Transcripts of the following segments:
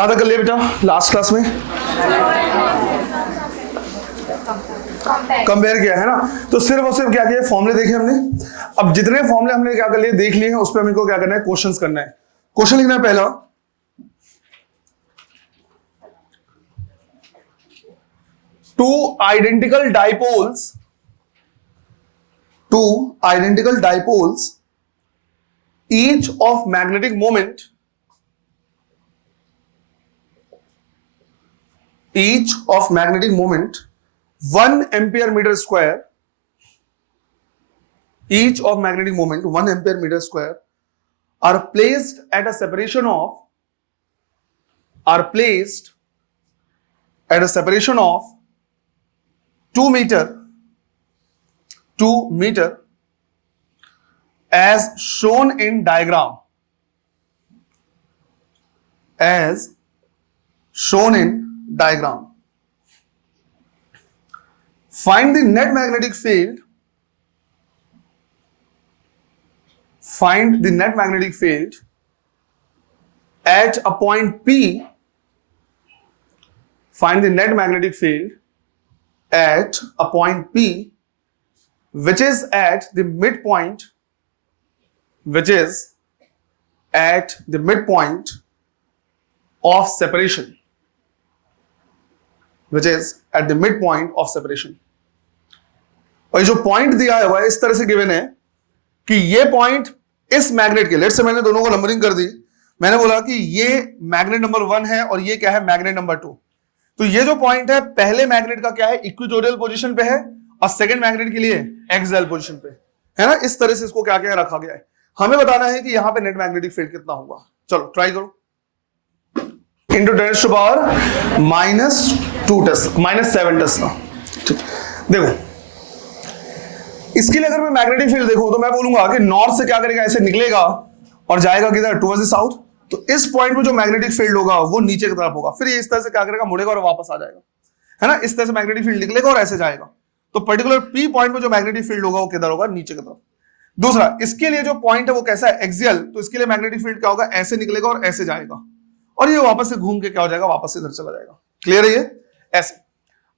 कहां तक कर लिया बेटा लास्ट क्लास में? कंपेयर किया है ना। तो सिर्फ और सिर्फ क्या किया, फॉर्मूले देखे हमने। अब जितने फॉर्मूले हमने क्या कर लिए, देख लिए हैं, उस पर हमको क्या करना है, क्वेश्चंस करना है। क्वेश्चन लिखना है पहला, two identical dipoles each of magnetic moment 1 ampere meter square, each of magnetic moment 1 ampere meter square are placed at a separation of 2 meter as shown in diagram. Find the net magnetic field. At a point P. Find the net magnetic field at a point P, which is at the midpoint of separation. और जो point दिया है वह इस तरह से given है कि ये पॉइंट इस मैग्नेट के, लेट्स से मैंने दोनों को नंबरिंग कर दी, मैंने बोला कि ये मैग्नेट नंबर 1 है और ये क्या है, मैग्नेट नंबर 2। तो ये जो पॉइंट है पहले मैग्नेट का क्या है, इक्वेटोरियल पोजीशन पे है, और सेकंड मैग्नेट के लिए एक्सियल पोजीशन पे है ना। इस तरह से इसको क्या क्या रखा गया है। हमें बताना है कि यहां पे नेट मैग्नेटिक फील्ड कितना होगा। चलो ट्राई करो। Into 10 to power -7 tesla. देखो इसके लिए अगर मैं मैग्नेटिक फील्ड देखूं तो मैं बोलूंगा कि नॉर्थ से क्या करेगा, ऐसे निकलेगा और जाएगा किधर, टुवर्ड्स द साउथ। तो इस पॉइंट पे जो मैग्नेटिक फील्ड होगा वो नीचे की तरफ होगा, फिर ये इस तरह से क्या करेगा, मुड़ेगा और वापस आ जाएगा, है ना। इस तरह से मैग्नेटिक फील्ड निकलेगा और ऐसे जाएगा। तो पर्टिकुलर पी पॉइंट पे जो मैग्नेटिक फील्ड होगा वो किधर होगा, नीचे की तरफ। दूसरा, इसके लिए जो पॉइंट है वो कैसा है, एक्सियल। तो इसके लिए मैग्नेटिक फील्ड क्या होगा, ऐसे निकलेगा और ऐसे जाएगा, और ये वापस से घूम के क्या हो जाएगा, वापस से इधर चला जाएगा। क्लियर है ये, ऐसे।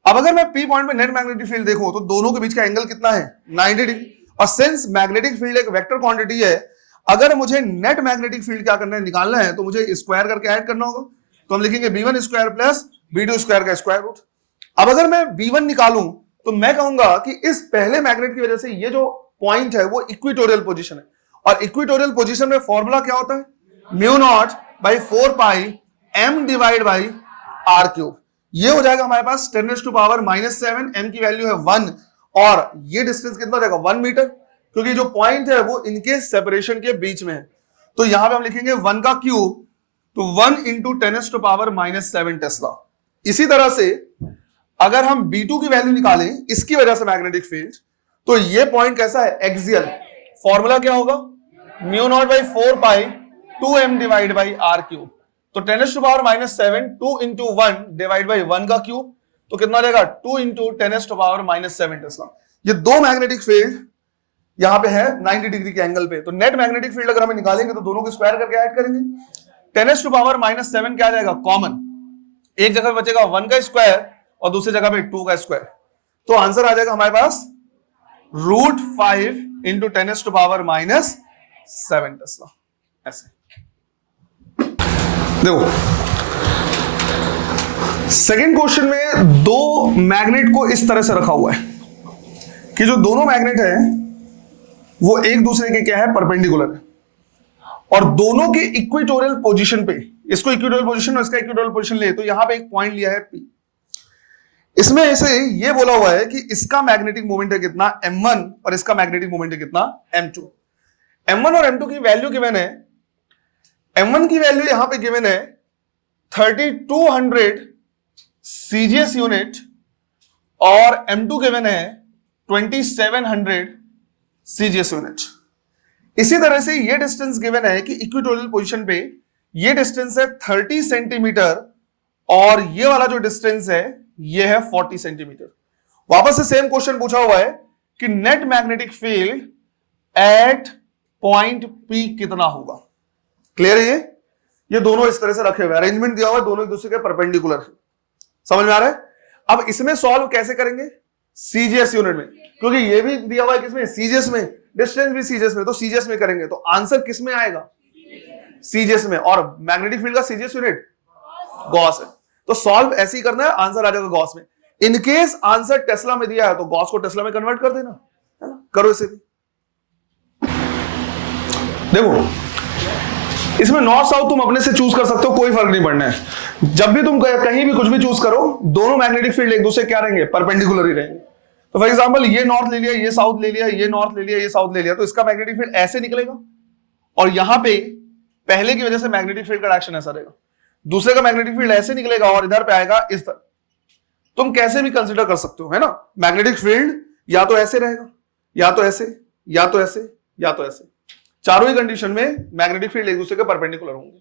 अब अगर मैं पी पॉइंट पे नेट मैग्नेटिक फील्ड देखूं तो दोनों के बीच का एंगल कितना है, 90 डिग्री। और सिंस मैग्नेटिक फील्ड एक वेक्टर क्वांटिटी है, अगर मुझे नेट मैग्नेटिक फील्ड क्या करना है, निकालना है, तो मुझे स्क्वायर करके ऐड करना होगा। तो हम लिखेंगे b1 square plus b2 square का स्क्वायर रूट। अब अगर मैं b1 निकालूं तो मैं कहूंगा कि इस पहले मैग्नेट की वजह से ये जो पॉइंट है वो इक्वेटोरियल पोजीशन है, और इक्वेटोरियल पोजीशन में फॉर्मूला क्या होता है, μ0/4π m डिवाइड बाई r³। ये हो जाएगा हमारे पास 10⁻⁷, m की वैल्यू है 1, और ये डिस्टेंस कितना हो जाएगा, 1 मीटर, क्योंकि जो पॉइंट है वो इनके सेपरेशन के बीच में है। तो यहां पे हम लिखेंगे 1 का क्यूब, तो 1 × 10⁻⁷ टेस्ला। इसी तरह से अगर हम B2 की वैल्यू निकालें इसकी वजह से मैग्नेटिक फील्ड, तो ये पॉइंट कैसा है, एक्सियल। फॉर्मूला क्या होगा, μ0/4π 2m डिवाइड बाई r³। तो 10⁻⁷ 2 × 1 डिवाइड बाई 1 का क्यूब, तो कितना आ जाएगा, 2 × 10⁻⁷ टेस्ला। ये दो मैग्नेटिक फील्ड यहां पे है 90 डिग्री के एंगल पे। तो नेट मैग्नेटिक फील्ड अगर हमें निकालेंगे तो दोनों को स्क्वायर करके ऐड करेंगे। 10⁻⁷ क्या आ जाएगा, कॉमन, एक जगह बचेगा 1 का स्क्वायर और दूसरी जगह पे 2 का स्क्वायर। तो आंसर आ जाएगा हमारे पास √5 × 10⁻⁷ टेस्ला। ऐसे देखो सेकेंड क्वेश्चन में दो मैग्नेट को इस तरह से रखा हुआ है कि जो दोनों मैग्नेट है वो एक दूसरे के क्या है, परपेंडिकुलर है, और दोनों के इक्वेटोरियल पोजीशन पे, इसको इक्वेटोरियल पोजीशन और इसका इक्वेटोरियल पोजीशन ले, तो यहां पे एक पॉइंट लिया है P। इसमें ऐसे ये बोला हुआ है कि इसका मैग्नेटिक मोमेंट है कितना, m1, और इसका मैग्नेटिक मोमेंट है कितना, m2। m1 और m2 की वैल्यू गिवन है। m1 की वैल्यू यहां पे गिवन है 3200 CGS यूनिट, और m2 गिवन है 2700 CGS यूनिट। इसी तरह से ये डिस्टेंस गिवन है कि इक्वेटोरियल पोजीशन पे ये डिस्टेंस है 30 सेंटीमीटर, और ये वाला जो डिस्टेंस है ये है 40 सेंटीमीटर। वापस से सेम क्वेश्चन पूछा हुआ है कि net magnetic field at point P कितना होगा। क्लियर है ये दोनों इस तरह से रखे हुए, अरेंजमेंट दिया हुआ है, दोनों एक दूसरे के परपेंडिकुलर है। समझ में आ रहा है? अब इसमें सॉल्व कैसे करेंगे? सीजीएस यूनिट में, क्योंकि ये भी दिया हुआ है किसमें? सीजीएस में, डिस्टेंस भी सीजीएस में, तो सीजीएस में करेंगे तो आंसर किस में आएगा? सीजीएस में। और मैग्नेटिक फील्ड का सीजीएस यूनिट गॉस है, तो सॉल्व ऐसे ही करना है, आंसर आ जाएगा गॉस में। इनकेस आंसर टेस्ला में दिया है तो गॉस को टेस्ला में कन्वर्ट कर देना, है ना? करो इसे भी। देखो इसमें नॉर्थ साउथ तुम अपने से चूज कर सकते हो, कोई फर्क नहीं पड़ना है। जब भी तुम कहीं भी कुछ भी चूज करो, दोनों मैग्नेटिक फील्ड एक दूसरे क्या रहेंगे? परपेंडिकुलर ही रहेंगे। तो फॉर एग्जांपल ये नॉर्थ ले लिया, ये साउथ ले लिया, ये नॉर्थ ले लिया, ये साउथ ले लिया, तो इसका मैग्नेटिक फील्ड ऐसे निकलेगा, और यहां पे पहले की वजह से मैग्नेटिक फील्ड का डायरेक्शन ऐसा रहेगा, दूसरे का मैग्नेटिक फील्ड ऐसे निकलेगा और इधर पे आएगा इस तरह। तुम कैसे भी कंसिडर कर सकते हो, है ना? मैग्नेटिक फील्ड या तो ऐसे रहेगा, या तो ऐसे, या तो ऐसे, या तो ऐसे। चारों ही कंडीशन में मैग्नेटिक फील्ड एक दूसरे के परपेंडिकुलर होंगे।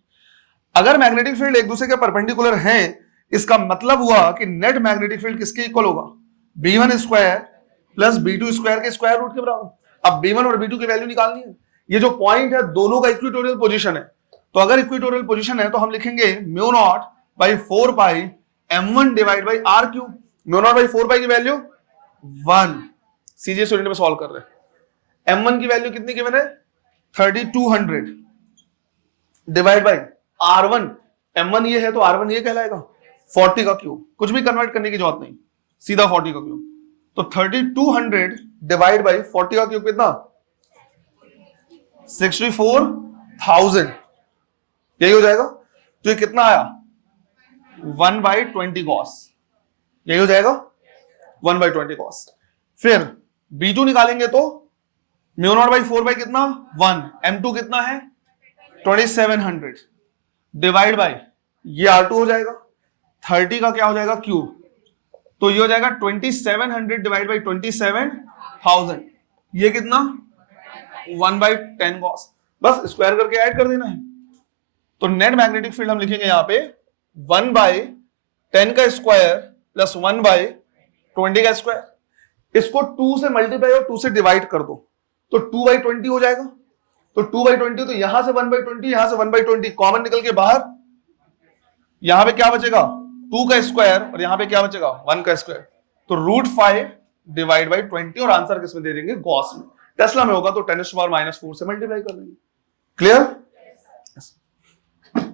अगर मैग्नेटिक फील्ड एक दूसरे के परपेंडिकुलर हैं, इसका मतलब हुआ कि नेट मैग्नेटिक फील्ड किसके इक्वल होगा? b1 square plus b2 square के स्क्वायर रूट के बराबर। अब b1 और b2 की वैल्यू निकालनी है। ये जो पॉइंट है दोनों का इक्विटोरियल पोजीशन है, तो अगर इक्विटोरियल पोजीशन है तो हम लिखेंगे mu naught by 4 pi m1 divide by r cube. Mu naught by 4 पाई की वैल्यू 1, सीजीएस यूनिट में सॉल्व कर रहे हैं। m1 की वैल्यू कितनी गिवन है? 3200 डिवाइड बाई r1, m1 ये है तो r1 ये कहलाएगा 40 का क्यूब। कुछ भी कन्वर्ट करने की जरूरत नहीं, सीधा 40 का क्यूब। तो 3200 डिवाइड बाई 40 का क्यूब कितना? 64,000, यही हो जाएगा। तो ये कितना आया? 1/20 कॉस, यही हो जाएगा 1/20 कॉस। फिर b2 निकालेंगे तो म्यू नॉट बाई 4 बाई कितना? 1, m2 कितना है? 2700 डिवाइड बाई ये r2 हो जाएगा, 30 का क्या हो जाएगा? क्यूब। तो ये हो जाएगा 2700 डिवाइड बाई 27,000, ये कितना? 1/10 कॉस। बस स्क्वायर करके ऐड कर देना है। तो नेट मैग्नेटिक फील्ड हम लिखेंगे यहां पे 1/10 का स्क्वायर प्लस 1/20 का स्क्वायर। इसको 2 से मल्टीप्लाई और 2 से डिवाइड कर दो तो 2/20 हो जाएगा। तो 2/20, तो यहां से 1/20, यहां से 1/20 कॉमन निकल के बाहर, यहां पे क्या बचेगा? 2 का स्क्वायर, और यहां पे क्या बचेगा? 1 का स्क्वायर। तो √5 डिवाइड बाई 20, और आंसर किसमें दे देंगे? गॉस में। टेस्ला में होगा तो 10⁻⁻4 से मल्टीप्लाई कर देंगे। क्लियर?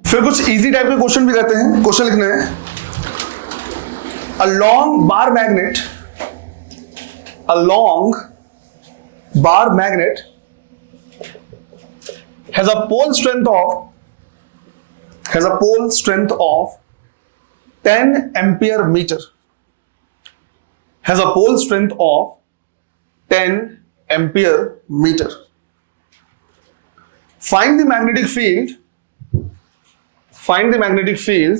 फिर कुछ इजी टाइप के क्वेश्चन भी रहते हैं। क्वेश्चन लिखने हैं, a long bar magnet, a long bar magnet has a pole strength of 10 ampere meter, has a pole strength of 10 ampere meter. Find the magnetic field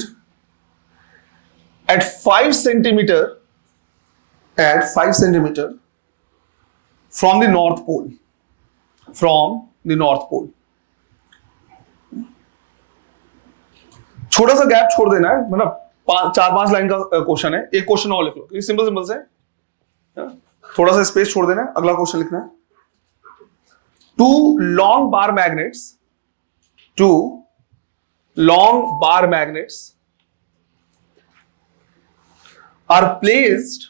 at 5 centimeter from the north pole, छोटा सा gap छोड़ देना है, मतलब 4-5 line का question है। एक question और लिख लो, ये सिंपल से, थोड़ा सा स्पेस छोड़ देना है, अगला क्वेश्चन लिखना है। 2 long bar magnets are placed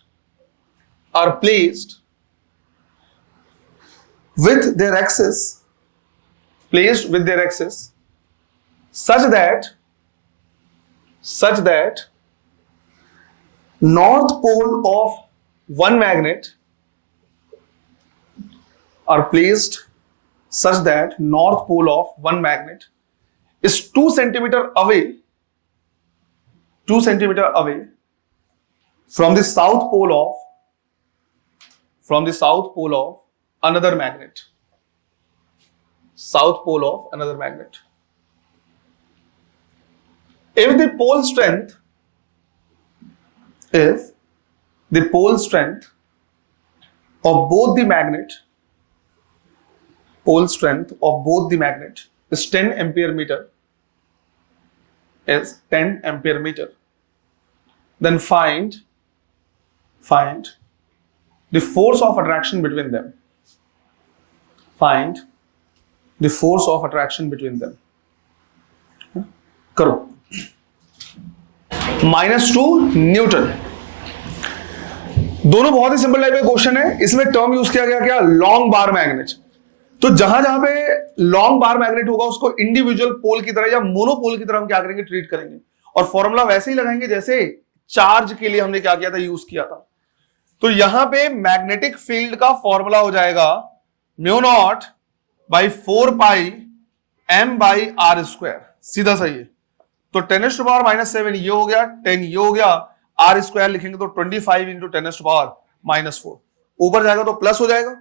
with their axis such that north pole of one magnet is 2 centimeter away from the south pole of another magnet. If the pole strength of both the magnet is 10 ampere meter, then find the force of attraction between them. करो। -2 Newton. दोनों बहुत ही simple type का question है। इसमें term use किया गया क्या, long bar magnet. तो जहां जहां पे लॉन्ग बार मैग्नेट होगा उसको इंडिविजुअल पोल की तरह या मोनोपोल की तरह हम क्या करेंगे, ट्रीट करेंगे। और फॉर्मूला वैसे ही लगाएंगे जैसे चार्ज के लिए हमने क्या किया था, यूज किया था। तो यहां पे मैग्नेटिक फील्ड का फॉर्मूला हो जाएगा mu naught by 4 pi m by R square. सीधा सही है। तो 10⁻⁻7 ये हो गया, 10 ये हो गया, आर स्क्वायर लिखेंगे तो 25 इंटू 10⁻⁻4। ऊपर जाएगा तो प्लस हो जाएगा,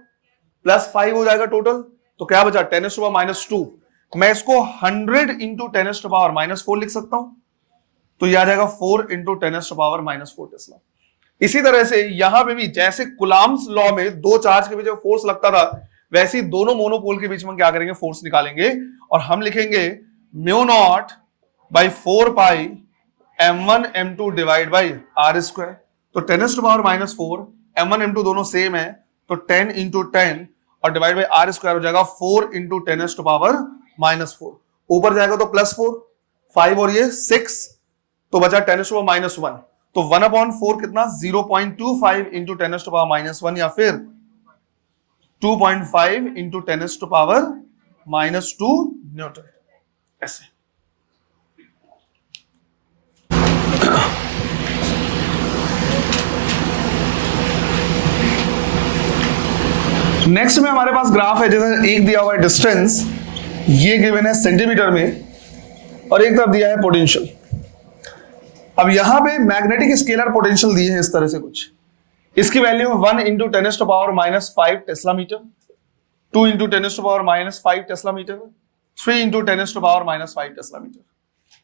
+5 हो जाएगा टोटल। तो क्या बचा, 10⁻⁻2। मैं इसको 100 इंटू 10⁻⁻4 लिख सकता हूं। तो यह आ जाएगा 4 इंटू 10⁻⁻4 टेस्ला। इसी तरह से यहां पे भी जैसे कुलाम्स लॉ में दो चार्ज के बीच में फोर्स लगता था, वैसे ही दोनों मोनोपोल के बीच में क्या करेंगे, फोर्स निकालेंगे। और हम लिखेंगे mu naught by 4 pi m1 m2 divide by R square. तो 10⁻⁻4 m1 m2 दोनों सेम है, तो 10 इंटू 10 और डिवाइड बाई आर स्क्वायर हो जाएगा 4 इंटू 10⁻⁻4। ऊपर जाएगा तो +4, 5 और ये 6, तो बचा 10⁻⁻1। तो 1/4 कितना, 0.25 इंटू 10⁻⁻1 या फिर 2.5 इंटू 10⁻⁻2 न्यूटन। ऐसे नेक्स्ट में हमारे पास ग्राफ है। जैसे एक दिया हुआ है डिस्टेंस, ये गिवन है सेंटीमीटर में, और एक तरफ दिया है पोटेंशियल। अब यहां पे मैग्नेटिक स्केलर पोटेंशियल दिए हैं इस तरह से कुछ। इसकी value 1 into 10⁻⁻5 tesla metre, 2 into 10⁻⁻5 tesla metre, 3 into 10⁻⁻5 tesla metre.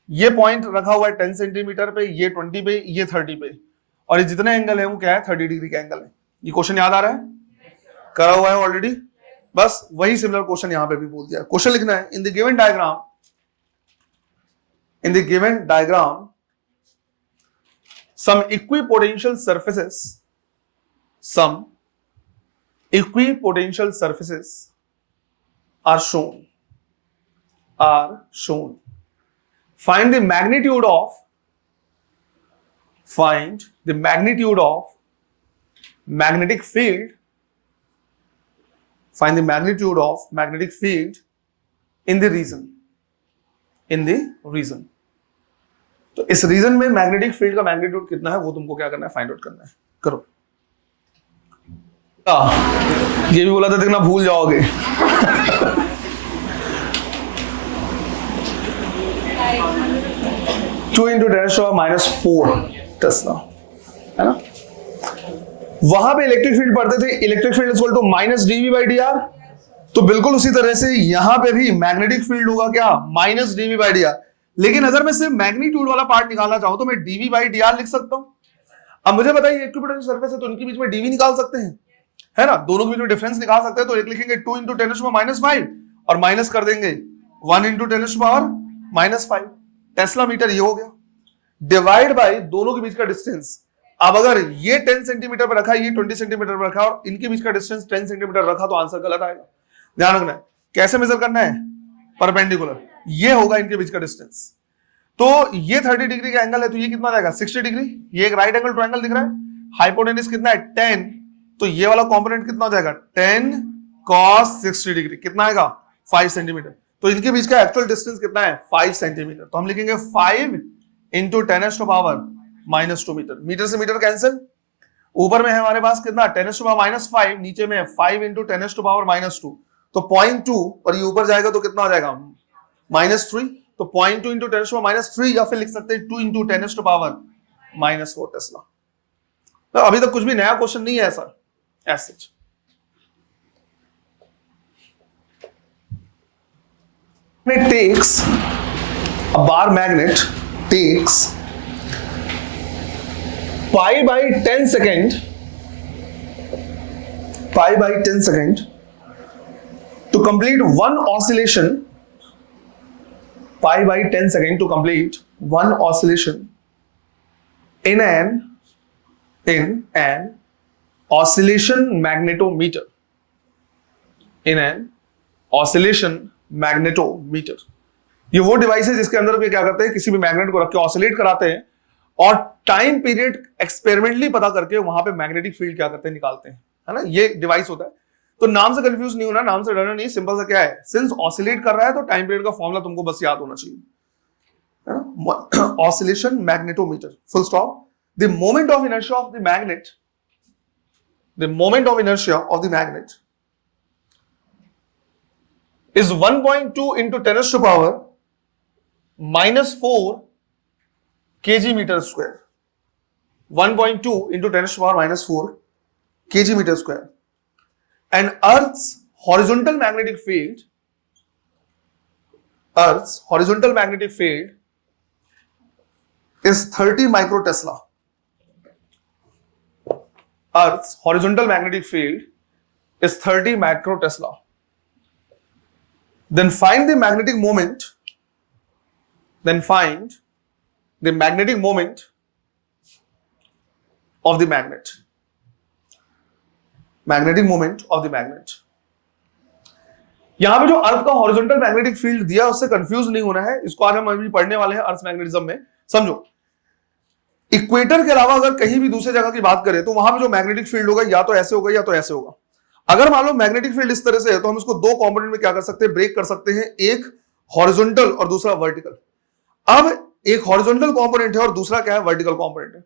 ये पॉइंट रखा हुआ है 10 सेंटीमीटर पे, ये 20 पे, ये 30 पे, और ये जितने एंगल है वो क्या है, 30 डिग्री का एंगल है। ये क्वेश्चन याद आ रहा है, करा हुआ है ऑलरेडी। बस वही सिमिलर क्वेश्चन यहां पे भी बोल दिया। क्वेश्चन लिखना है, in the given diagram some equipotential surfaces are shown. Find the magnitude of magnetic field. Find the magnitude of magnetic field in the region. तो इस रीजन में मैग्नेटिक फील्ड का मैग्नीट्यूड कितना है वो तुमको क्या करना है, फाइंड आउट करना है। करो। ये भी बोला था, देखना भूल जाओगे। 2 इंटू 10⁻⁻4 टेस्ला, है ना। वहां पे इलेक्ट्रिक फील्ड पढ़ते थे, electric field equal to -dV/dr। तो बिल्कुल उसी तरह से यहां पे भी मैग्नेटिक फील्ड होगा क्या, -dV/dr। लेकिन अगर मैं सिर्फ मैग्नीट्यूड वाला पार्ट निकालना चाहूं तो मैं dV/dr लिख सकता हूं। अब मुझे बताइए, इक्विपोटेंशियल सरफेस है तो उनके बीच में dV निकाल सकते हैं, है ना। दोनों के बीच में डिफरेंस निकाल सकते हैं। तो एक लिखेंगे 2 इंटू 10⁻⁻5 और माइनस कर देंगे 1 इंटू 10⁻⁻5 टेस्ला मीटर। ये हो गया डिवाइड बाय दोनों के बीच का डिस्टेंस। अब अगर ये 10 सेंटीमीटर पर रखा, ये 20 सेंटीमीटर पर रखा और इनके बीच का डिस्टेंस 10 सेंटीमीटर रखा, तो आंसर गलत आएगा। ध्यान रखना है। कैसे मेजर करना है, परपेंडिकुलर। ये होगा इनके बीच का डिस्टेंस। तो ये 30 डिग्री का एंगल है, तो ये कितना जाएगा, 60 डिग्री। ये एक राइट एंगल ट्रायंगल दिख रहा है, हाइपोटेन्यूज कितना है, 10। तो ये वाला कंपोनेंट कितना हो जाएगा, 10 cos 60 डिग्री, कितना आएगा, 5 सेंटीमीटर। तो इनके बीच का एक्चुअल डिस्टेंस कितना है, 5 सेंटीमीटर। तो हम लिखेंगे 5 इंटू 10⁻⁻2 मीटर। मीटर से मीटर कैंसिल। ऊपर में है हमारे पास कितना, 10⁻⁻5, नीचे में 5 इंटू 10⁻⁻2। तो 0.2 और ये ऊपर जाएगा तो कितना हो जाएगा, -3। तो 0.2 इंटू 10⁻3, या फिर लिख सकते हैं 2 इंटू 10⁻⁻4 टेस्ला। तो अभी तक कुछ भी नया क्वेश्चन नहीं है ऐसा ऐसे। A bar magnet takes pi/10 second to complete one oscillation. Pi/10 second to complete one oscillation in an oscillation magnetometer. In an oscillation magnetometer. ये वो डिवाइस है जिसके अंदर क्या करते हैं, किसी भी मैग्नेट को रख के ऑसिलेट कराते हैं और टाइम पीरियड एक्सपेरिमेंटली पता करके वहां पे मैग्नेटिक फील्ड क्या करते हैं, निकालते हैं, है ना, ये डिवाइस होता है। तो नाम से कंफ्यूज नहीं होना, नाम से डरना नहीं, सिंपल सा क्या है, सिंस ऑसिलेट कर रहा है तो टाइम पीरियड का फॉर्मूला तुमको बस याद होना चाहिए, है ना, oscillation magnetometer, full stop. The moment of inertia of the magnet, the moment of inertia of the magnet is 1.2 into 10 to power minus 4 kg meter square. 1.2 into 10 to power minus 4 kg meter square. And Earth's horizontal magnetic field, Earth's horizontal magnetic field is 30 microtesla. Earth's horizontal magnetic field is 30 microtesla. Then find the magnetic moment. Then find the magnetic moment of the magnet. Magnetic moment of the magnet. यहां पे जो अर्थ का horizontal magnetic field दिया उससे confuse नहीं होना है, इसको आज हम अभी पढ़ने वाले हैं अर्थ मैग्नेटिज्म में। समझो, इक्वेटर के अलावा अगर कहीं भी दूसरी जगह की बात करें तो वहां पे जो मैग्नेटिक फील्ड होगा या तो ऐसे होगा या तो ऐसे होगा। अगर मान लो मैग्नेटिक फील्ड इस तरह से है तो हम इसको दो कंपोनेंट में क्या कर सकते हैं, ब्रेक कर सकते हैं, एक हॉरिजॉन्टल और दूसरा वर्टिकल। अब एक हॉरिजॉन्टल कंपोनेंट है और दूसरा क्या है, वर्टिकल कंपोनेंट है।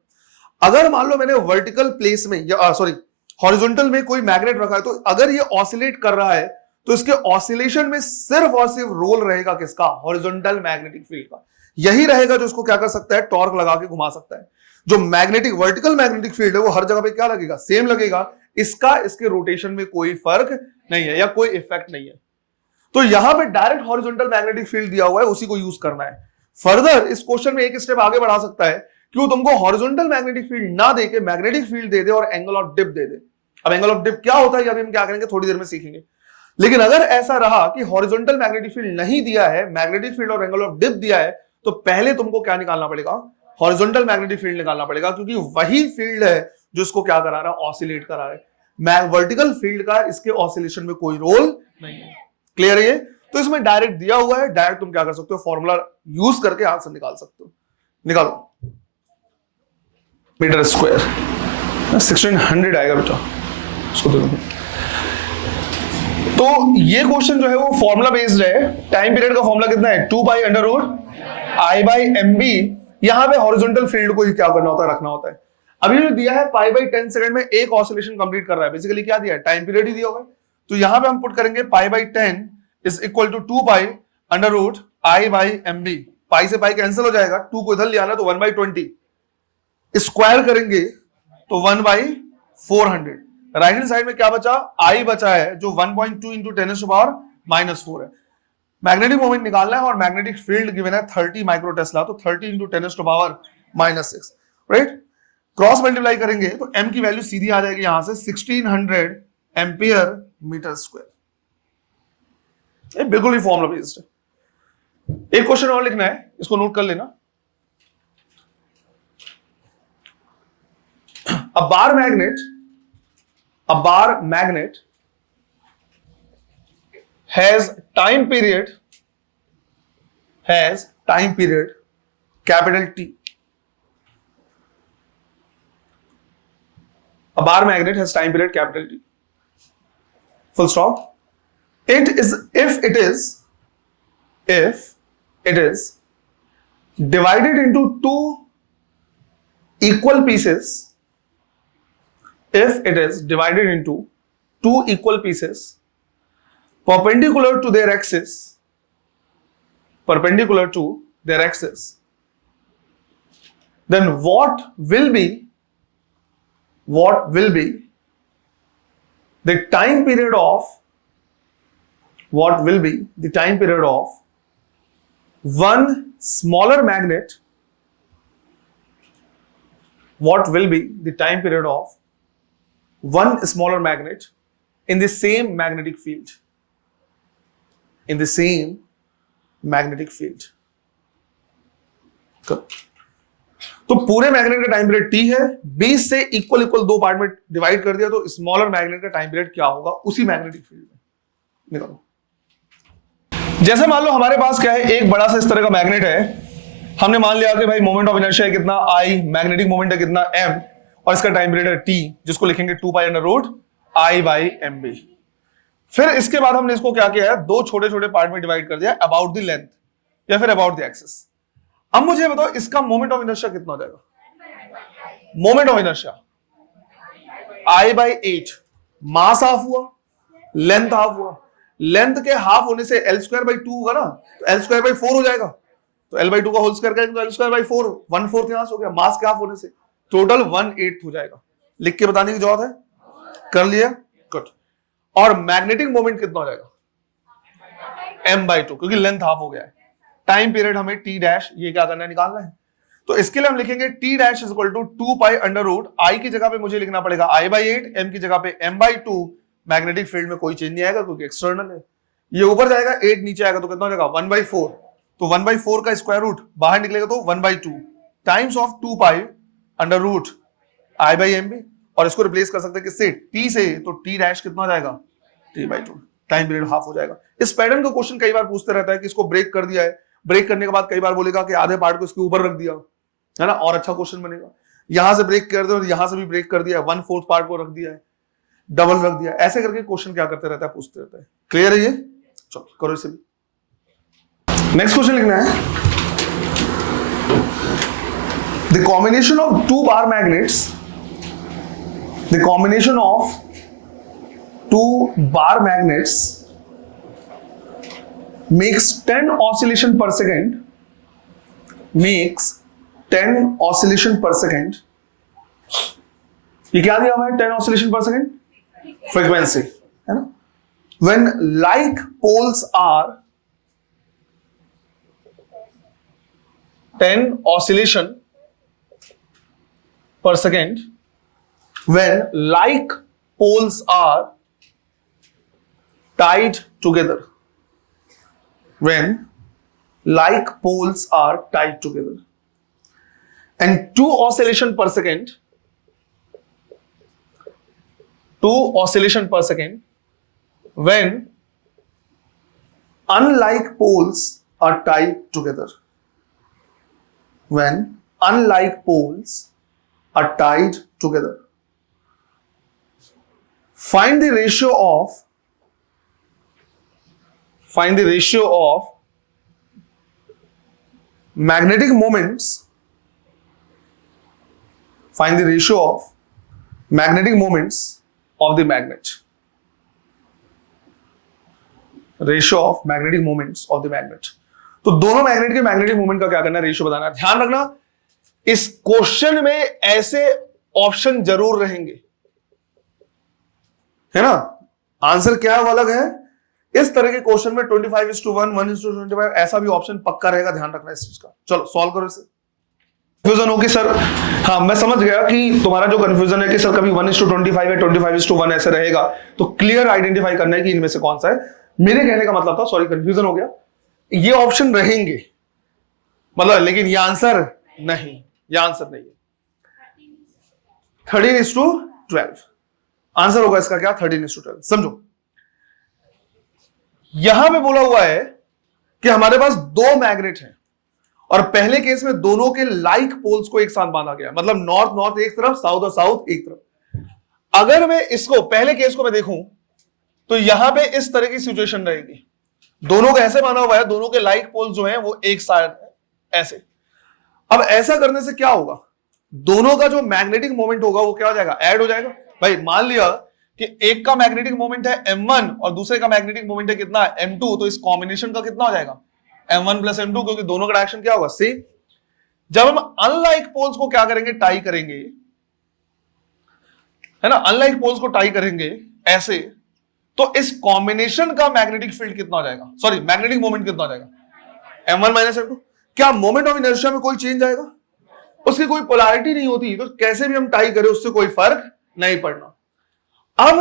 अगर मान लो मैंने वर्टिकल प्लेस में या सॉरी हॉरिजॉन्टल में कोई मैग्नेट रखा है तो अगर ये ऑसिलेट कर रहा है तो इसके ऑसिलेशन में सिर्फ और सिर्फ रोल रहेगा किसका, हॉरिजॉन्टल मैग्नेटिक फील्ड का। यही रहेगा जो इसको क्या कर सकता है, टॉर्क लगा के घुमा सकता है। जो मैग्नेटिक वर्टिकल मैग्नेटिक फील्ड है वो हर जगह पे क्या लगेगा, सेम लगेगा, इसका इसके रोटेशन में कोई फर्क नहीं है या कोई इफेक्ट नहीं है। तो यहां पे डायरेक्ट हॉरिजॉन्टल मैग्नेटिक फील्ड दिया हुआ है, उसी को यूज करना है। फर्दर इस क्वेश्चन में एक स्टेप आगे बढ़ा सकता है कि वो तुमको हॉरिजॉन्टल मैग्नेटिक फील्ड ना देके मैग्नेटिक फील्ड दे दे और एंगल ऑफ डिप दे दे। अब एंगल ऑफ डिप क्या होता है ये अभी हम क्या करेंगे, थोड़ी देर में सीखेंगे। लेकिन अगर ऐसा रहा कि हॉरिजॉन्टल मैग्नेटिक फील्ड नहीं दिया है, मैग्नेटिक फील्ड और एंगल ऑफ डिप दिया है, तो पहले तुमको क्या निकालना पड़ेगा, हॉरिजॉन्टल मैग्नेटिक फील्ड निकालना पड़ेगा, क्योंकि वही फील्ड है जो इसको क्या करा रहा है, ऑसिलेट करा रहा है। वर्टिकल फील्ड का इसके ऑसिलेशन में कोई रोल नहीं है। क्लियर है ये? तो इसमें डायरेक्ट दिया हुआ है, डायरेक्ट तुम क्या कर सकते हो, फॉर्मूला यूज करके आंसर निकाल सकते हो। निकालो, मीटर स्क्वायर 1600 आएगा बेटा, इसको दे दो। तो ये क्वेश्चन जो है वो फॉर्मूला बेस्ड है। टाइम पीरियड का फॉर्मूला कितना है, 2 pi/I/mb। यहां पे हॉरिजॉन्टल फील्ड को क्या करना होता है, रखना होता है। अभी जो दिया है π/10 सेकंड में एक ऑसिलेशन कंप्लीट कर रहा है, बेसिकली क्या दिया है, टाइम पीरियड ही दिया होगा। तो यहां पे हम पुट करेंगे π/10 इज इक्वल टू 2 pi/I/mb। पाई से पाई कैंसिल हो जाएगा, 2 को इधर ले आना तो 1/20, स्क्वायर करेंगे तो 1/400। राइट हैंड साइड में क्या बचा, आई बचा है जो 1.2 इंटू 10⁻⁻4 है। मैग्नेटिक मोमेंट निकालना है और मैग्नेटिक फील्ड गिवन है 30 माइक्रोटेस्ला, तो 30 इंटू 10⁻⁻6, राइट। क्रॉस मल्टीप्लाई करेंगे तो m की वैल्यू सीधी आ जाएगी यहां से 1600 एम्पियर मीटर स्क्वायर। बिल्कुल ही फॉर्मूला बेस्ड है। एक क्वेश्चन और लिखना है, इसको नोट कर लेना। A bar magnet has time period capital T. A bar magnet has time period capital T. Full stop. If it is divided into two equal pieces, perpendicular to their axis, then what will be the time period of one smaller magnet? What will be the time period of one smaller magnet in the same magnetic field? तो पूरे magnet का time period T है, 20 से equal दो part में divide कर दिया, तो स्मॉलर मैग्नेट का टाइम पीरियड क्या होगा उसी मैग्नेटिक फील्ड में। निकालो। जैसे मान लो हमारे पास क्या है, एक बड़ा सा इस तरह का मैग्नेट है, हमने मान लिया कि भाई मोमेंट ऑफ इनर्शिया है कितना आई, मैग्नेटिक मोमेंट है कितना एम, और इसका टाइम पीरियड है टी, जिसको लिखेंगे 2π/I/mb। फिर इसके बाद हमने इसको क्या किया है, दो छोटे छोटे पार्ट में डिवाइड कर दिया, अबाउट द लेंथ या फिर अबाउट द एक्सिस। अब मुझे बताओ इसका मोमेंट ऑफ इनर्शिया कितना हो जाएगा? Moment of inertia I/8, mass half हुआ, लेंथ हाफ हुआ, लेंथ के हाफ होने से L²/2 होगा ना, तो L²/4 हो जाएगा, तो L/2 का होल स्क्वायर करेंगे तो L²/4, 1/4 यहां से हो गया, मास के हाफ होने से टोटल 1/8 हो जाएगा। लिख के बताने की जरूरत है? कर लिया, गुड। और मैग्नेटिक मोमेंट कितना हो जाएगा? m/2, क्योंकि लेंथ हाफ हो गया है। टाइम पीरियड हमें t डैश, ये क्या करना है, निकालना है। तो इसके लिए हम लिखेंगे t dash is equal to 2π/√I की जगह पे मुझे लिखना पड़ेगा I/8, m की जगह पे m/2। मैग्नेटिक फील्ड में कोई चेंज नहीं आएगा क्योंकि एक्सटर्नल है। ये ऊपर जाएगा 8, नीचे आएगा तो कितना हो जाएगा 1/4। तो 1/4 का स्क्वायर रूट बाहर निकलेगा तो 1/2 टाइम्स ऑफ 2π/√I/mb। और इसको रिप्लेस कर सकते हैं किससे? t से, तो t डैश कितना हो जाएगा t/2, टाइम पीरियड हाफ हो जाएगा। इस पैटर्न का क्वेश्चन कई बार पूछते रहता है कि इसको ब्रेक कर दिया है, ब्रेक करने के बाद कई बार बोलेगा कि आधे पार्ट को इसके ऊपर रख दिया है ना, और अच्छा क्वेश्चन बनेगा। यहां से ब्रेक कर दो, यहां से भी ब्रेक कर दिया, 1/4 पार्ट को रख दिया है, डबल रख दिया, ऐसे करके क्वेश्चन क्या करते रहता है, पूछते रहता है। क्लियर है ये? चलो करो इसे भी। नेक्स्ट क्वेश्चन लिखना है, the combination of two bar magnets, the combination of two bar magnets makes 10 oscillation per second, makes 10 oscillation per second। ये क्या दिया हुआ है 10 oscillation per second? फ्रीक्वेंसी है ना। When like poles are 10 oscillation per second, when like poles are tied together, when like poles are tied together, and 2 oscillation per second, 2 oscillation per second, when unlike poles are tied together, when unlike poles are tied together, find the ratio of magnetic moments, find the ratio of magnetic moments of the magnet, ratio of magnetic moments of the magnet। तो दोनों magnet के magnetic moment का क्या करना है, ratio बताना है। ध्यान रखना इस क्वेश्चन में ऐसे ऑप्शन जरूर रहेंगे, है ना। आंसर क्या है वो अलग है, इस तरह के क्वेश्चन में 25:1, 1:25 ऐसा भी ऑप्शन पक्का रहेगा, ध्यान रखना इस चीज का। चलो सॉल्व करो इसे। कंफ्यूजन हो कि सर, हाँ मैं समझ गया कि तुम्हारा जो कंफ्यूजन है कि सर कभी 1:25 है, 25:1 ऐसे रहेगा, तो क्लियर आइडेंटिफाई करना है कि इनमें से कौन सा है। मेरे कहने का मतलब था, सॉरी कंफ्यूजन हो गया, ये ऑप्शन रहेंगे मतलब, लेकिन ये आंसर नहीं, ये आंसर नहीं है। 13:12 आंसर होगा इसका क्या, 13:12। समझो यहां पे बोला हुआ है कि हमारे पास दो मैग्नेट हैं और पहले केस में दोनों के लाइक पोल्स को एक साथ बांधा गया, मतलब नॉर्थ नॉर्थ एक तरफ, साउथ और साउथ एक तरफ। अगर मैं इसको पहले केस को मैं देखूं तो यहां पे इस तरह की सिचुएशन रहेगी, दोनों को ऐसे बांधा हुआ है, दोनों के लाइक पोल्स जो हैं वो एक साथ ऐसे। अब ऐसा करने से क्या होगा, दोनों का जो मैग्नेटिक मोमेंट होगा वो क्या हो जाएगा, ऐड हो जाएगा। भाई मान लिया कि एक का मैग्नेटिक मोमेंट है m1 और दूसरे का मैग्नेटिक मोमेंट है कितना, m2, तो इस कॉम्बिनेशन का कितना हो जाएगा m1 + m2, क्योंकि दोनों का डायरेक्शन क्या होगा, सेम। जब हम अनलाइक पोल्स को क्या करेंगे, टाई करेंगे, है ना, अनलाइक पोल्स को टाई करेंगे ऐसे, तो इस कॉम्बिनेशन का मैग्नेटिक फील्ड कितना हो जाएगा, सॉरी मैग्नेटिक मोमेंट कितना हो जाएगा, m1 - m2। क्या मोमेंट ऑफ इनर्शिया में कोई चेंज आएगा, उसकी कोई पोलैरिटी नहीं होती, तो कैसे भी हम टाई करें उससे कोई फर्क नहीं पड़ना। अब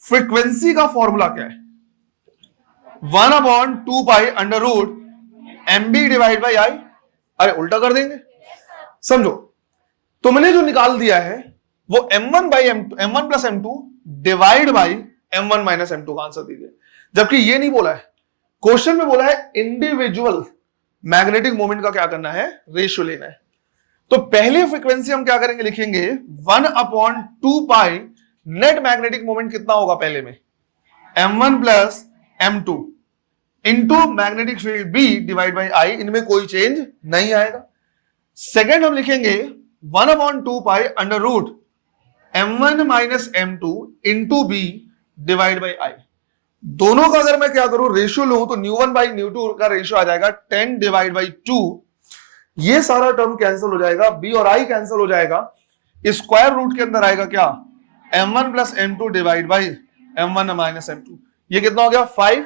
फ्रीक्वेंसी का फॉर्मूला क्या है, 1/2π/√mb/I। अरे उल्टा कर देंगे, समझो तुमने जो निकाल दिया है वो m1 + m2 divide by m1 - m2 का आंसर दीजिए, जबकि ये नहीं बोला है क्वेश्चन में बोला है इंडिविजुअल मैग्नेटिक मोमेंट का क्या करना है, रेशियो लेना है। तो पहली फ्रीक्वेंसी हम क्या करेंगे, लिखेंगे 1/2 नेट मैग्नेटिक मोमेंट कितना होगा पहले में, m1 plus m2 into magnetic field B divide by I, इनमें कोई चेंज नहीं आएगा। सेकेंड हम लिखेंगे 1/2 under root m1 minus m2 into B divide by I। दोनों का अगर मैं क्या करूं, रेशियो लूं, तो न्यू1 बाई न्यू2 का रेशियो आ जाएगा 10 डिवाइड बाई 2। ये सारा टर्म कैंसिल हो जाएगा, B और I कैंसिल हो जाएगा, स्क्वायर रूट के अंदर आएगा क्या, m1 plus m2 divide by m1 minus m2। ये कितना हो गया 5,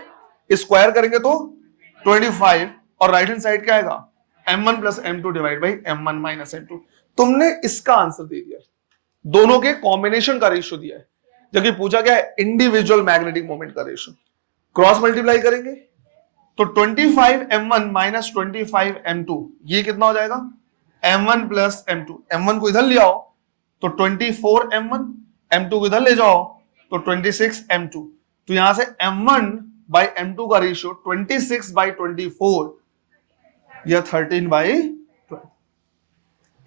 स्क्वायर करेंगे तो 25, और राइट हैंड साइड क्या आएगा m1 plus m2 divide by m1 minus m2। तुमने इसका आंसर दे दिया, दोनों के कॉम्बिनेशन का रेशियो दिया है, जबकि पूछा क्या है इंडिविजुअल मैग्नेटिक मोमेंट का रेशियो। क्रॉस मल्टीप्लाई करेंगे तो 25 m1 माइनस 25 m2, ये कितना हो जाएगा m1 प्लस m2। m1 को इधर ले आओ तो 24 m1, m2 को इधर ले जाओ तो 26 m2। तो यहां से m1 बाई m2 का रेशियो 26 बाई 24 या 13 बाई 12।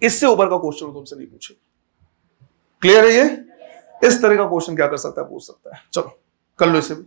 इससे ऊपर का क्वेश्चन तुमसे नहीं पूछे। क्लियर है? ये इस तरह का क्वेश्चन क्या कर सकता है, पूछ सकता है। चलो कर लो इसे भी।